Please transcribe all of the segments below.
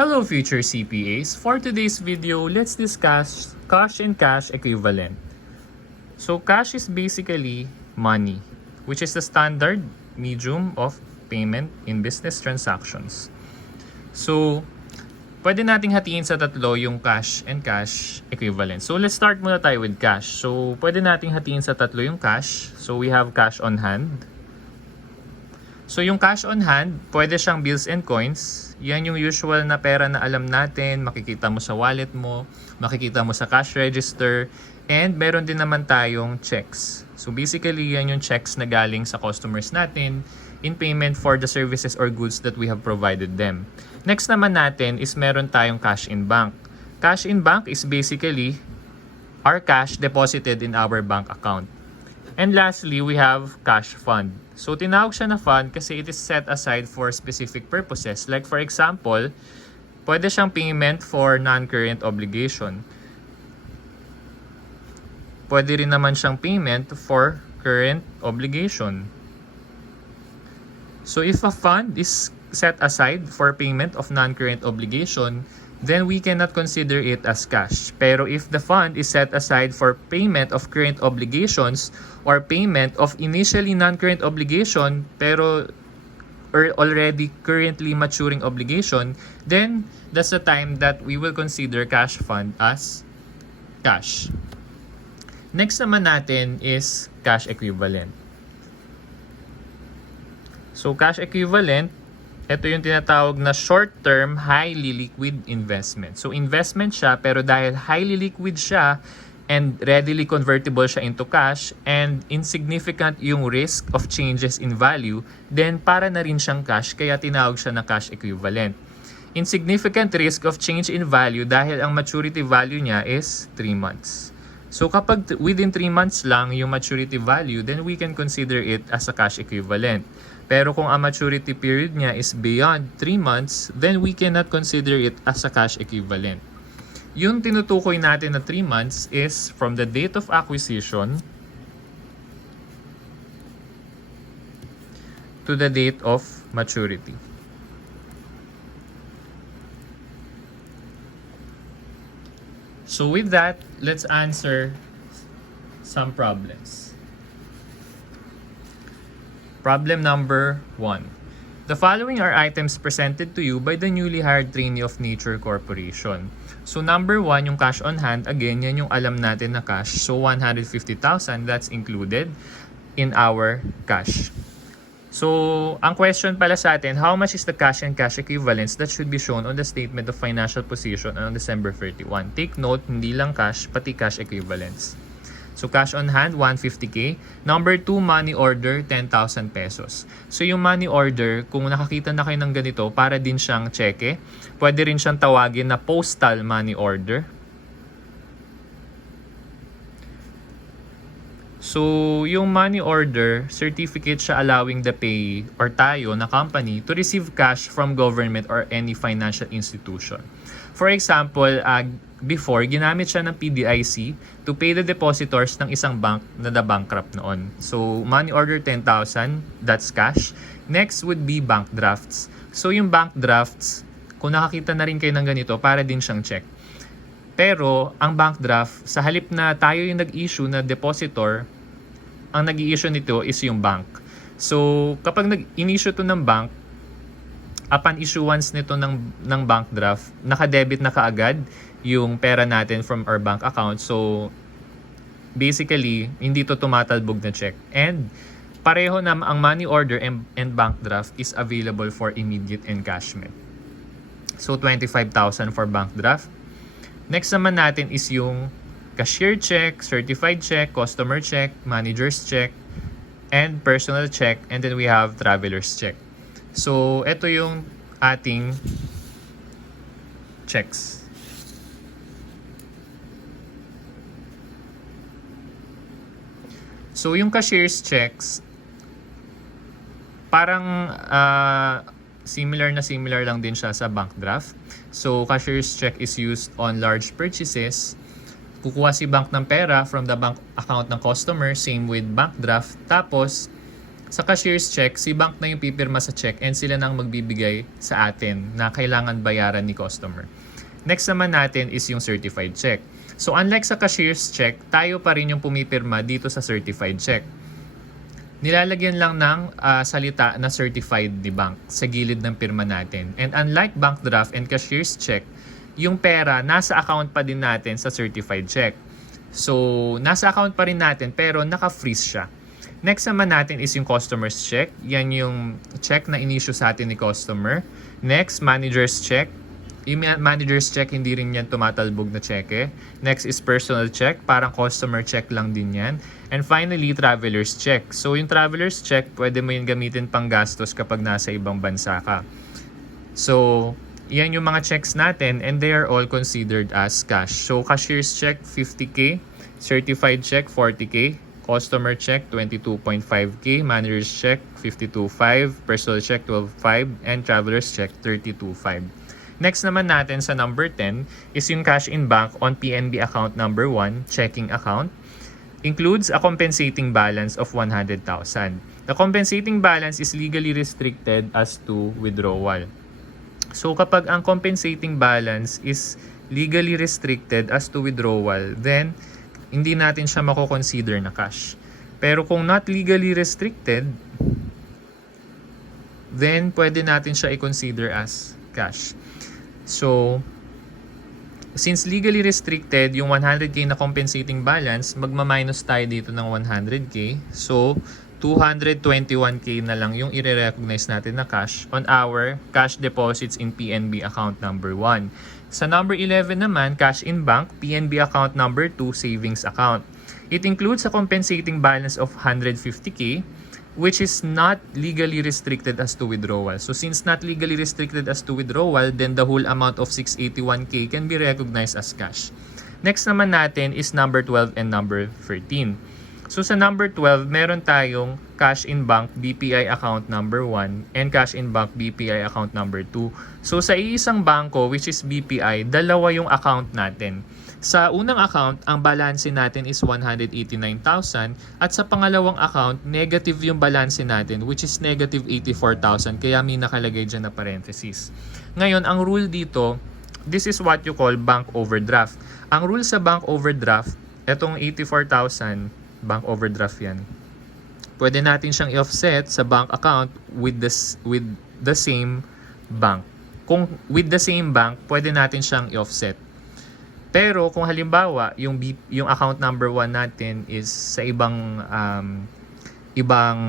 Hello future CPAs! For today's video, let's discuss cash and cash equivalent. So cash is basically money, which is the standard medium of payment in business transactions. So pwede nating hatiin sa tatlo yung cash and cash equivalent. So let's start muna tayo with cash. So pwede nating hatiin sa tatlo yung cash. So we have cash on hand. So yung cash on hand, pwede siyang bills and coins. Yan yung usual na pera na alam natin, makikita mo sa wallet mo, makikita mo sa cash register, and meron din naman tayong checks. So basically, yan yung checks na galing sa customers natin in payment for the services or goods that we have provided them. Next naman natin is meron tayong cash in bank. Cash in bank is basically our cash deposited in our bank account. And lastly, we have cash fund. So tinawag siya na fund kasi it is set aside for specific purposes. Like for example, pwede siyang payment for non-current obligation. Pwede rin naman siyang payment for current obligation. So if a fund is set aside for payment of non-current obligation, then we cannot consider it as cash. Pero if the fund is set aside for payment of current obligations or payment of initially non-current obligation pero or already currently maturing obligation, then that's the time that we will consider cash fund as cash. Next naman natin is cash equivalent. So cash equivalent, ito yung tinatawag na short-term, highly liquid investment. So investment siya, pero dahil highly liquid siya and readily convertible siya into cash and insignificant yung risk of changes in value, then para na rin siyang cash, kaya tinawag siya na cash equivalent. Insignificant risk of change in value dahil ang maturity value niya is 3 months. So kapag within 3 months lang yung maturity value, then we can consider it as a cash equivalent. Pero kung ang maturity period niya is beyond 3 months, then we cannot consider it as a cash equivalent. Yung tinutukoy natin na 3 months is from the date of acquisition to the date of maturity. So with that, let's answer some problems. Problem number 1. The following are items presented to you by the newly hired trainee of Nature Corporation. So number 1, yung cash on hand, again, yan yung alam natin na cash. So 150,000, that's included in our cash. So ang question pala sa atin, how much is the cash and cash equivalents that should be shown on the statement of financial position on December 31? Take note, hindi lang cash, pati cash equivalents. So cash on hand, 150k. Number 2, money order, 10,000 pesos. So yung money order, kung nakakita na kayo ng ganito, para din siyang cheque. Pwede rin siyang tawagin na postal money order. So yung money order, certificate siya allowing the payee or tayo na company to receive cash from government or any financial institution. For example, before, ginamit siya ng PDIC to pay the depositors ng isang bank na bankrupt noon. So, money order 10,000, that's cash. Next would be bank drafts. So, yung bank drafts, kung nakakita na rin kayo ng ganito, para din siyang check. Pero, ang bank draft, sa halip na tayo yung nag-issue na depositor, ang nag-i-issue nito is yung bank. So, kapag nag-issue to ng bank, upon issuance nito ng bank draft, naka-debit na kaagad yung pera natin from our bank account. So, basically, hindi to tumatalbog na check. And, pareho na ang money order and bank draft is available for immediate encashment. So, 25,000 for bank draft. Next naman natin is yung cashier check, certified check, customer check, manager's check, and personal check. And then we have traveler's check. So, ito yung ating checks. So, yung cashier's checks, parang similar lang din siya sa bank draft. So, cashier's check is used on large purchases. Kukuha si bank ng pera from the bank account ng customer, same with bank draft. Tapos, Sa cashier's check, si bank na yung pipirma sa check and sila na ang magbibigay sa atin na kailangan bayaran ni customer. Next naman natin is yung certified check. So unlike sa cashier's check, tayo pa rin yung pumipirma dito sa certified check. Nilalagyan lang ng salita na certified ni bank sa gilid ng pirma natin. And unlike bank draft and cashier's check, yung pera nasa account pa din natin sa certified check. So nasa account pa rin natin pero naka-freeze siya. Next naman natin is yung customer's check. Yan yung check na in-issue sa atin ni customer. Next, manager's check. Yung manager's check, hindi rin yan tumatalbog na cheque. Next is personal check. Parang customer check lang din yan. And finally, traveler's check. So yung traveler's check, pwede mo yung gamitin pang gastos kapag nasa ibang bansa ka. So yan yung mga checks natin and they are all considered as cash. So cashier's check, 50K. Certified check, 40K. Customer check, 22.5K. Manager's check, 52.5. Personal check, 12.5. And traveler's check, 32.5. Next naman natin sa number 10 is yung cash in bank on PNB account number 1, checking account. Includes a compensating balance of 100,000. The compensating balance is legally restricted as to withdrawal. So kapag ang compensating balance is legally restricted as to withdrawal, then hindi natin siya mako-consider na cash. Pero kung not legally restricted, then pwede natin siya i-consider as cash. So, since legally restricted, yung 100K na compensating balance, magma-minus tayo dito ng 100K. So, 221K na lang yung i-recognize natin na cash on our cash deposits in PNB account number 1. Sa number 11 naman, cash in bank, PNB account number 2, savings account. It includes a compensating balance of 150K, which is not legally restricted as to withdrawal. So since not legally restricted as to withdrawal, then the whole amount of 681K can be recognized as cash. Next naman natin is number 12 and number 13. So sa number 12, meron tayong cash in bank BPI account number 1 and cash in bank BPI account number 2. So sa iisang bangko, which is BPI, dalawa yung account natin. Sa unang account, ang balance natin is 189,000 at sa pangalawang account, negative yung balance natin which is negative 84,000 kaya may nakalagay dyan na parenthesis. Ngayon, ang rule dito, this is what you call bank overdraft. Ang rule sa bank overdraft, etong 84,000, bank overdraft yan. Pwede natin siyang i-offset sa bank account with the same bank. Kung with the same bank, pwede natin siyang i-offset. Pero kung halimbawa, yung account number 1 natin is sa ibang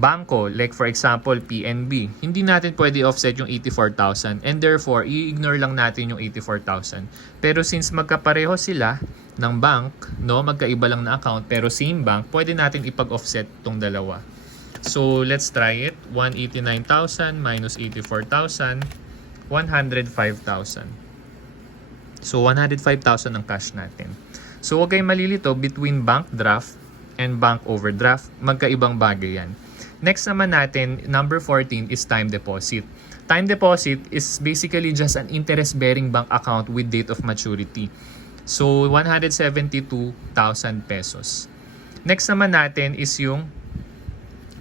bangko, like for example, PNB, hindi natin pwede offset yung 84,000 and therefore, i-ignore lang natin yung 84,000. Pero since magkapareho sila ng bank, no, magkaiba lang na account pero same bank, pwede natin ipag-offset tong dalawa. So, let's try it. 189,000 minus 84,000, 105,000. So, 105,000 ang cash natin. So, huwag kayong malilito between bank draft and bank overdraft. Magkaibang bagay yan. Next naman natin, number 14 is time deposit. Time deposit is basically just an interest-bearing bank account with date of maturity. So, 172,000 pesos. Next naman natin is yung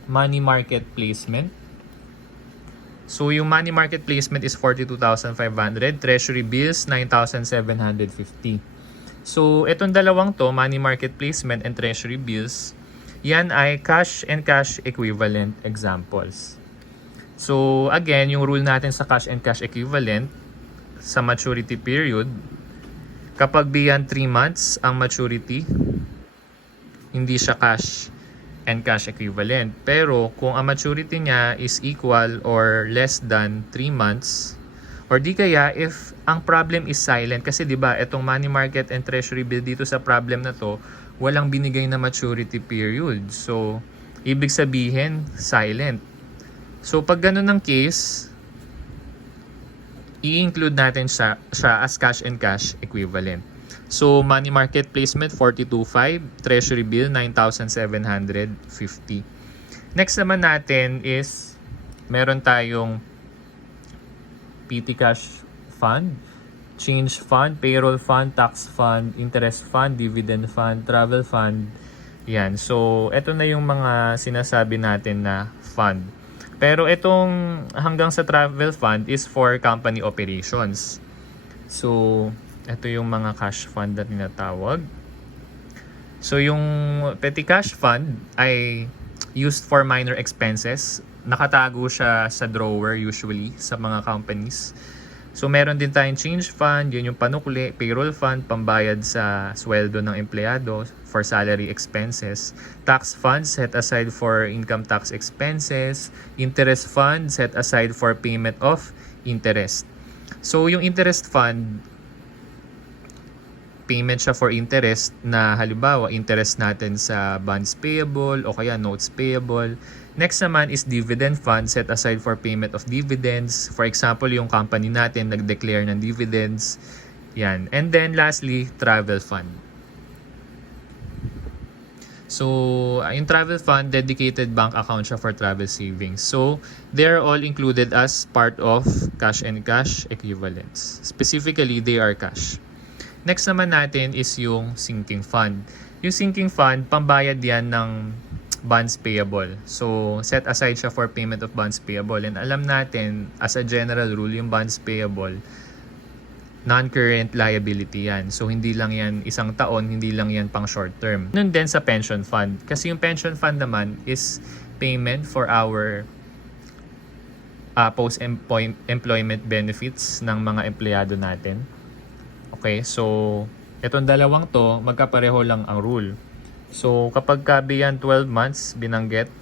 money market placement. So, yung money market placement is 42,500. Treasury bills, 9,750. So, itong dalawang to, money market placement and treasury bills, yan ay cash and cash equivalent examples. So, again, yung rule natin sa cash and cash equivalent, sa maturity period, kapag beyond 3 months ang maturity, hindi siya cash and cash equivalent. Pero kung ang maturity niya is equal or less than 3 months, or di kaya if ang problem is silent, kasi di ba itong money market and treasury bill dito sa problem na to, walang binigay na maturity period. So, ibig sabihin, silent. So, pag ganun ng case, i-include natin siya as cash and cash equivalent. So, money market placement, 42,500. Treasury bill, 9,750. Next naman natin is, meron tayong PT cash fund, change fund, payroll fund, tax fund, interest fund, dividend fund, travel fund, Yan. So, ito na yung mga sinasabi natin na fund. Pero itong hanggang sa travel fund is for company operations. So, ito yung mga cash fund na tinatawag. So, yung petty cash fund ay used for minor expenses. Nakatago siya sa drawer usually sa mga companies. So, meron din tayong change fund, yun yung panukli, payroll fund, pambayad sa sweldo ng empleyado for salary expenses, tax fund set aside for income tax expenses, interest fund set aside for payment of interest. So, yung interest fund, payment siya for interest na halimbawa interest natin sa bonds payable o kaya notes payable. Next naman is dividend fund set aside for payment of dividends. For example, yung company natin nag-declare ng dividends. Yan. And then lastly, travel fund. So, yung travel fund, dedicated bank account siya for travel savings. So, they're all included as part of cash and cash equivalents. Specifically, they are cash. Next naman natin is yung sinking fund. Yung sinking fund, pambayad yan ng bonds payable. So, set aside siya for payment of bonds payable. And alam natin, as a general rule, yung bonds payable, non-current liability yan. So, hindi lang yan isang taon, hindi lang yan pang short term. Nun din sa pension fund. Kasi yung pension fund naman is payment for our post-employment benefits ng mga empleyado natin. Okay, so itong dalawang to, magkapareho lang ang rule. So kapag ka beyond 12 months binanggit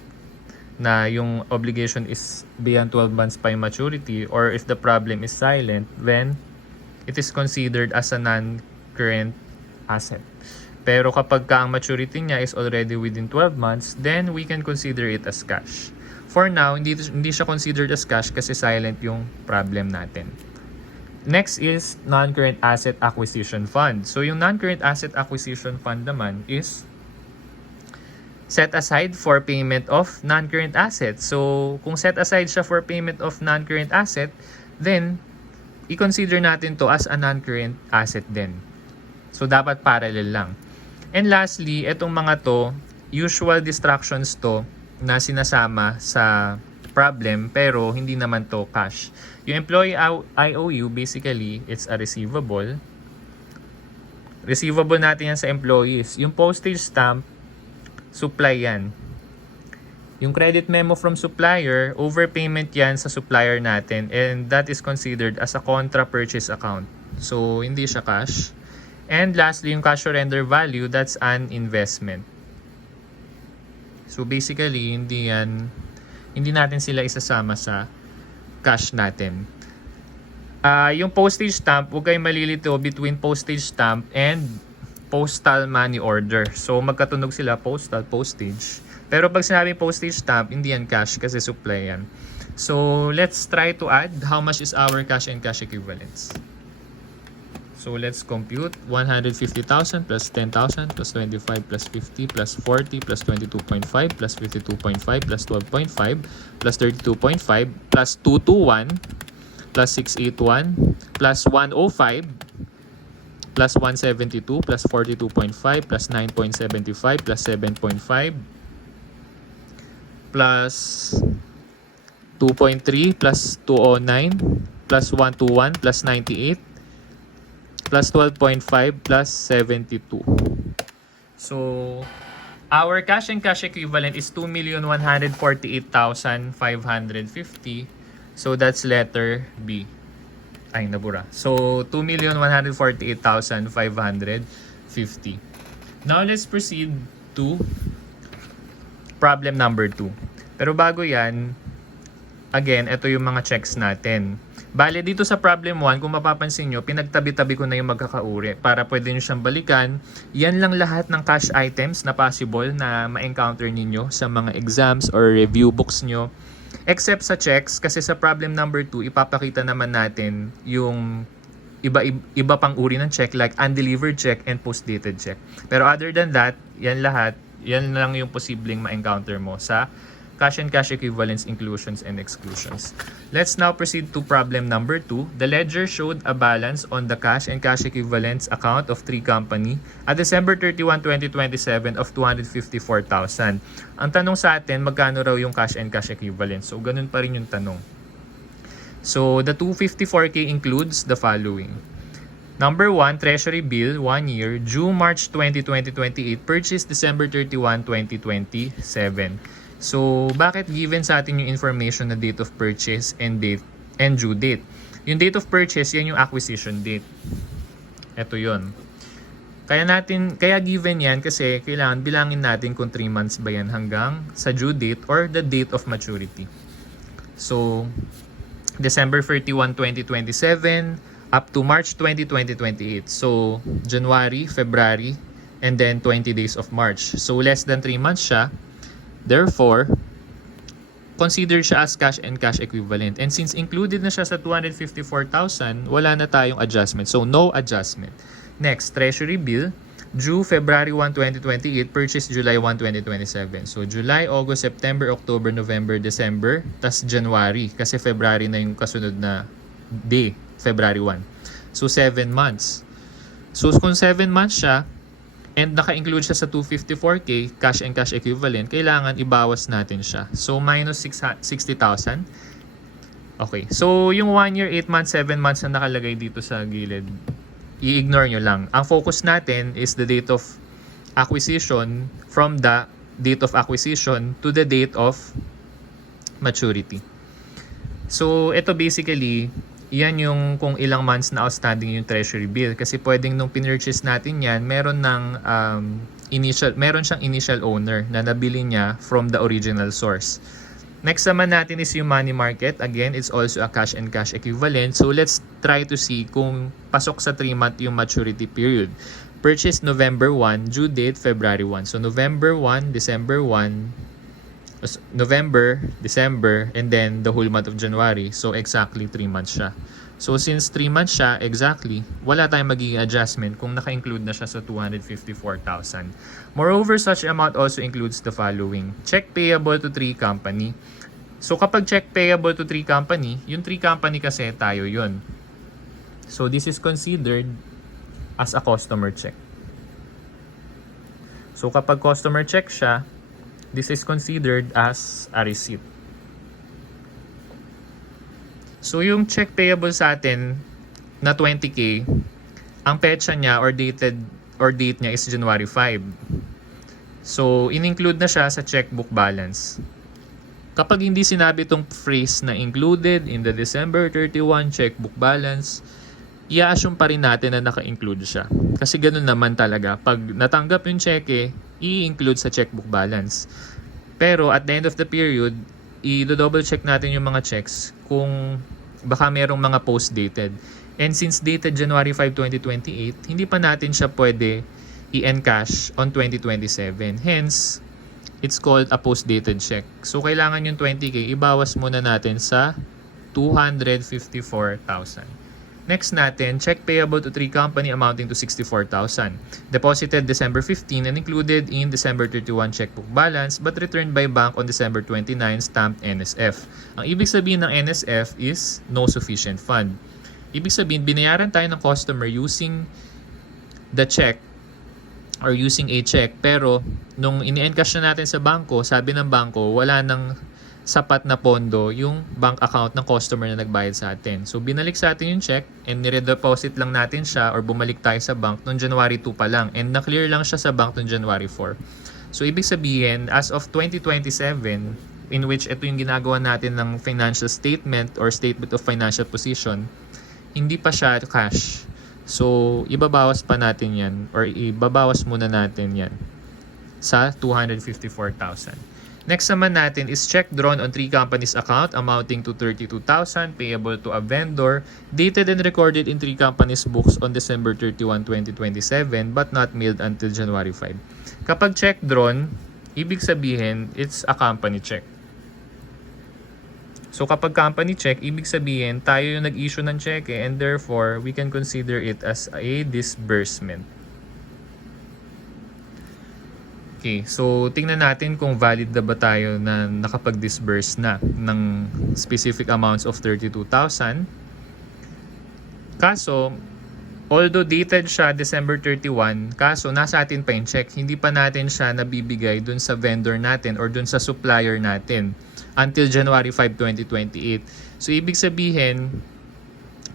na yung obligation is beyond 12 months by maturity, or if the problem is silent, then it is considered as a non-current asset. Pero kapag ka ang maturity niya is already within 12 months, then we can consider it as cash. For now, hindi siya considered as cash kasi silent yung problem natin. Next is non-current asset acquisition fund. So yung non-current asset acquisition fund naman is set aside for payment of non-current assets. So kung set aside siya for payment of non-current asset, then i-consider natin to as a non-current asset din. So dapat parallel lang. And lastly, itong mga to, usual distractions to na sinasama sa problem pero hindi naman to cash. Yung employee IOU, basically, it's a receivable. Receivable natin yan sa employees. Yung postage stamp, supply yan. Yung credit memo from supplier, overpayment yan sa supplier natin, and that is considered as a contra purchase account. So, hindi siya cash. And lastly, yung cash surrender value, that's an investment. So, basically, hindi natin sila isasama sa cash natin. Yung postage stamp, huwag kayong malilito between postage stamp and postal money order. So, magkatunog sila, postal, postage. Pero pag sinabi postage stamp, hindi yan cash kasi supply yan. So, let's try to add how much is our cash and cash equivalents. So, let's compute 150,000 plus 10,000 plus 25 plus 50 plus 40 plus 22.5 plus 52.5 plus 12.5 plus 32.5 plus 221 plus 681 plus 105 plus 172 plus 42.5 plus 9.75 plus 7.5 plus 2.3 plus 209 plus 121 plus 98 plus 12.5 plus 72. So, our cash and cash equivalent is 2,148,550. So, that's letter B. Ay, nabura. So, 2,148,550. Now, let's proceed to problem number 2. Pero bago yan, again, ito yung mga checks natin. Bale, dito sa problem 1, kung mapapansin nyo, pinagtabi-tabi ko na yung magkakauri para pwede nyo siyang balikan. Yan lang lahat ng cash items na possible na ma-encounter ninyo sa mga exams or review books nyo. Except sa checks, kasi sa problem number 2, ipapakita naman natin yung iba pang uri ng check like undelivered check and post-dated check. Pero other than that, yan lahat, yan lang yung posibleng ma-encounter mo sa cash and cash equivalents, inclusions and exclusions. Let's now proceed to problem number 2. The ledger showed a balance on the cash and cash equivalents account of 3 company at December 31, 2027 of 254,000. Ang tanong sa atin, magkano raw yung cash and cash equivalents? So, ganun pa rin yung tanong. So, the 254K includes the following. Number 1, Treasury Bill, 1 year, due March 20, 2028, purchased December 31, 2027. So, bakit given sa atin yung information na date of purchase and due date? Yung date of purchase, yan yung acquisition date. Ito yon. Kaya given yan kasi kailangan bilangin natin kung 3 months ba yan hanggang sa due date or the date of maturity. So, December 31, 2027, up to March 20, 2028. So, January, February, and then 20 days of March. So, less than 3 months siya. Therefore, considered siya as cash and cash equivalent. And since included na siya sa 254,000, wala na tayong adjustment. So, no adjustment. Next, Treasury Bill, due February 1, 2028, purchased July 1, 2027. So, July, August, September, October, November, December, tas January. Kasi February na yung kasunod na day. February 1. So, 7 months. So, kung 7 months siya, and naka-include siya sa 254K, cash and cash equivalent, kailangan ibawas natin siya. So, minus 60,000. Okay. So, yung 1 year, 8 months, 7 months na nakalagay dito sa gilid, i-ignore nyo lang. Ang focus natin is the date of acquisition from the date of acquisition to the date of maturity. So, ito basically, yan yung kung ilang months na outstanding yung treasury bill. Kasi pwedeng nung pinurchase natin yan, meron siyang initial owner na nabili niya from the original source. Next naman natin is yung money market. Again, it's also a cash and cash equivalent. So let's try to see kung pasok sa 3-month yung maturity period. Purchase November 1, due date February 1. So November 1, December 1, November, December, and then the whole month of January. So, exactly 3 months siya. So, since 3 months siya, exactly, wala tayong magiging adjustment kung naka-include na siya sa 254,000. Moreover, such amount also includes the following. Check payable to 3 company. So, kapag check payable to 3 company, yung 3 company kasi tayo yun. So, this is considered as a customer check. So, kapag customer check siya, this is considered as a receipt. So, yung check payable sa atin na 20K, ang petsa niya or date niya is January 5. So, in-include na siya sa checkbook balance. Kapag hindi sinabi itong phrase na included in the December 31 checkbook balance, i-assume pa rin natin na naka-include siya. Kasi ganun naman talaga. Pag natanggap yung cheque, i-include sa checkbook balance. Pero at the end of the period, i-double check natin yung mga checks kung baka merong mga post-dated. And since dated January 5, 2028, hindi pa natin siya pwede i-encash on 2027. Hence, it's called a post-dated check. So, kailangan yung 20K, ibawas muna natin sa 254,000. Next natin, check payable to 3 company amounting to 64,000. Deposited December 15 and included in December 31 checkbook balance but returned by bank on December 29 stamped NSF. Ang ibig sabihin ng NSF is no sufficient fund. Ibig sabihin, binayaran tayo ng customer using the check or using a check pero nung ini-encash na natin sa bangko, sabi ng bangko, wala nang sapat na pondo yung bank account ng customer na nagbayad sa atin. So, binalik sa atin yung check and nire-deposit lang natin siya or bumalik tayo sa bank noong January 2 pa lang and na-clear lang siya sa bank noong January 4. So, ibig sabihin, as of 2027, in which ito yung ginagawa natin ng financial statement or statement of financial position, hindi pa siya cash. So, ibabawas pa natin yan or ibabawas muna natin yan sa 254,000. Next naman natin is check drawn on 3 companies account amounting to 32,000 payable to a vendor dated and recorded in 3 companies books on December 31, 2027 but not mailed until January 5. Kapag check drawn, ibig sabihin it's a company check. So kapag company check, ibig sabihin tayo yung nag-issue ng check and therefore we can consider it as a disbursement. Okay, so tingnan natin kung valid na ba tayo na nakapag-disburse na ng specific amounts of 32,000. Kaso, although dated siya December 31, kaso nasa atin pa yung check. Hindi pa natin siya nabibigay dun sa vendor natin or dun sa supplier natin until January 5, 2028. So, ibig sabihin,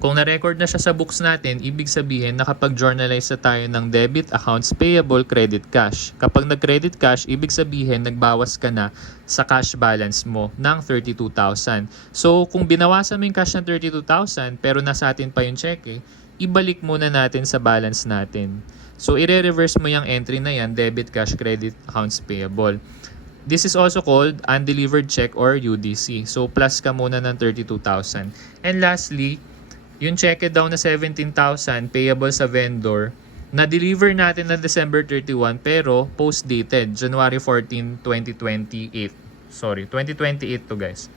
kung na-record na siya sa books natin, ibig sabihin nakapag-journalize na tayo ng debit, accounts payable, credit, cash. Kapag nag-credit cash, ibig sabihin nagbawas ka na sa cash balance mo ng 32,000. So, kung binawasan mo yung cash ng 32,000 pero nasa atin pa yung cheque, ibalik muna natin sa balance natin. So, i-reverse mo yung entry na yan, debit, cash, credit, accounts payable. This is also called undelivered check or UDC. So, plus ka muna ng 32,000. And lastly, yung cheque daw na 17,000 payable sa vendor, na-deliver natin na December 31 pero post-dated, January 14, 2028. Sorry, 2028 to guys.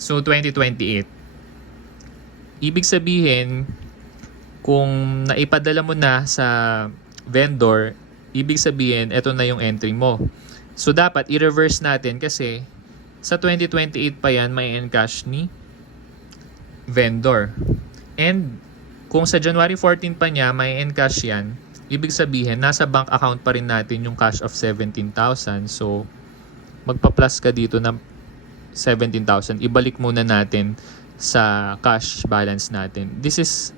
So, 2028. Ibig sabihin, kung naipadala mo na sa vendor, ibig sabihin, ito na yung entry mo. So, dapat i-reverse natin kasi sa 2028 pa yan, may encash ni vendor. And kung sa January 14 pa niya, may encash yan, ibig sabihin, nasa bank account pa rin natin yung cash of 17,000. So, magpa-plus ka dito ng 17,000. Ibalik muna natin sa cash balance natin. This is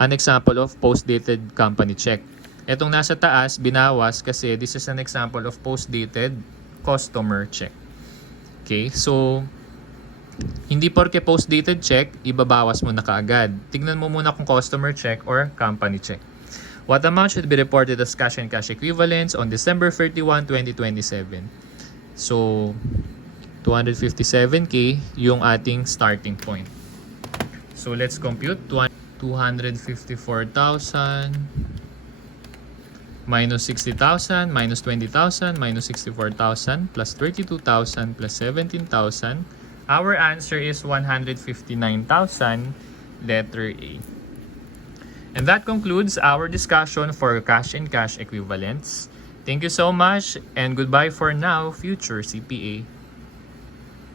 an example of post-dated company check. Etong nasa taas, binawas kasi this is an example of post-dated customer check. Okay, so hindi porke post-dated check, ibabawas mo na kaagad. Tignan mo muna kung customer check or company check. What amount should be reported as cash and cash equivalents on December 31, 2027? So, 257K yung ating starting point. So, let's compute. 254,000 minus 60,000 minus 20,000 minus 64,000 plus 32,000 plus 17,000. Our answer is 159,000, letter A. And that concludes our discussion for cash and cash equivalents. Thank you so much and goodbye for now, future CPA.